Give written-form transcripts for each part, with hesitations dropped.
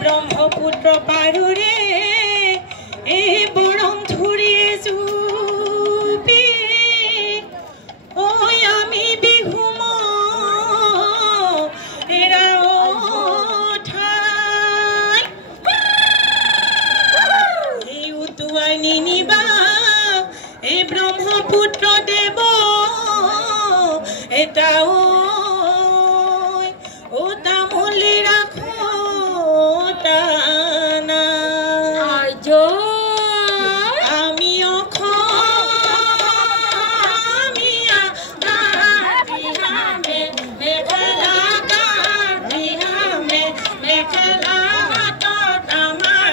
ব্রহ্মপুত্র পারুরে এই বরং ধরিয়ে চুপি ওই আমি বিহুম এরা ঠাই এই উতুয়াই নিনিবা এই ব্রহ্মপুত্র দেব এটাও ও তামলে রাখো টানা আমি অখমিয়া গাড়িহামে মেখেলা গাড়িহামে মেখেলা হাতত আমার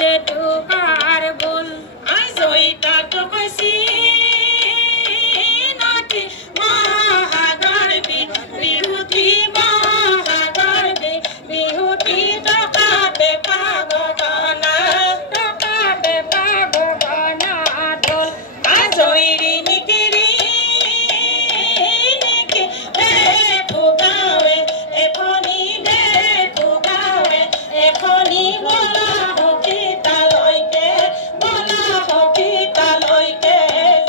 জেঠুকার বল আই জয়িতা তো কইছি নাকি মহাগর বিহুতি মহাগর বিহুতি টকাতে পাগনা ঢোল আই জয়িরি নিকিরি নিকি ভোগাৱে এখনি ভোগাৱে এখনি বলা হকিতালৈকে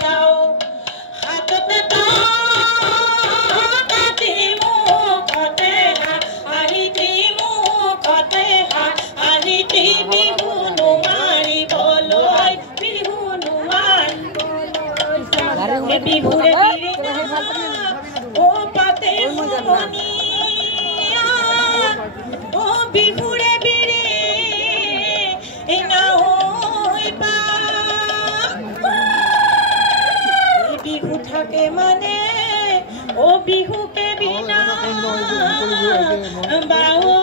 যাও হাততে কাটি মুখতে আহিতি মুখতে আহিতি বিহু নুমাৰিবলৈ বিহুৰে ও পাতে মনিয়া ও বিহুৰে বিৰে বিহু থাকে মানে ও বিহুকে বিনা বাও